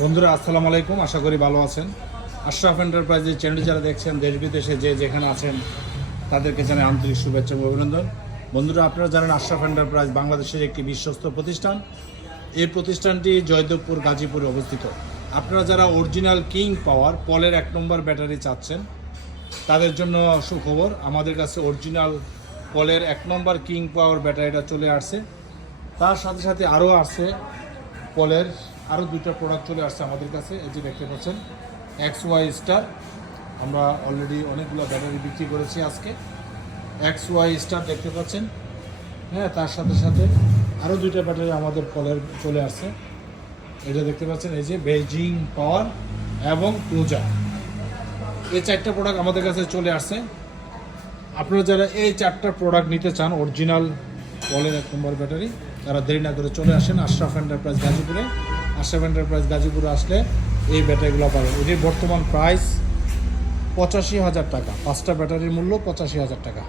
বন্ধুরা আসসালামু আলাইকুম, আশা করি ভালো আছেন। আশরাফ এন্টারপ্রাইজের চ্যানেলটি যারা দেখছেন দেশ বিদেশে যে যেখানে আছেন তাদেরকে জানাই আন্তরিক শুভেচ্ছা এবং অভিনন্দন। বন্ধুরা, আপনারা জানেন আশরাফ এন্টারপ্রাইজ বাংলাদেশের একটি বিশ্বস্ত প্রতিষ্ঠান। এই প্রতিষ্ঠানটি জয়দেবপুর গাজীপুরে অবস্থিত। আপনারা যারা অরিজিনাল কিং পাওয়ার পলের 1 নম্বর ব্যাটারি চাচ্ছেন তাদের জন্য সুখবর, আমাদের কাছে অরিজিনাল পলের 1 নম্বর কিং পাওয়ার ব্যাটারিটা চলে আসছে। তার সাথে সাথে আরও আসছে পলের আরও 2টা প্রোডাক্ট চলে আসছে আমাদের কাছে। এই যে দেখতে পাচ্ছেন XY স্টার, আমরা অলরেডি অনেকগুলো ব্যাটারি বিক্রি করেছি আজকে। XY স্টার দেখতে পাচ্ছেন, হ্যাঁ, তার সাথে সাথে আরও 2টা ব্যাটারি আমাদের পলের চলে আসছে। এটা দেখতে পাচ্ছেন, এই যে বেজিং পাওয়ার এবং ক্রুজার, এই 4টা প্রোডাক্ট আমাদের কাছে চলে আসছে। আপনারা যারা এই 4টা প্রোডাক্ট নিতে চান অরিজিনাল পলের 1 নম্বর ব্যাটারি, তারা দেরি না করে চলে আসেন আশরাফ এন্টারপ্রাইজ গাজীপুরে। আশরাফ এন্টারপ্রাইজ গাজীপুরে আসলে এই ব্যাটারিগুলো পাবেন। এটির বর্তমান প্রাইস 85,000 টাকা। 5টা ব্যাটারির মূল্য 85,000 টাকা।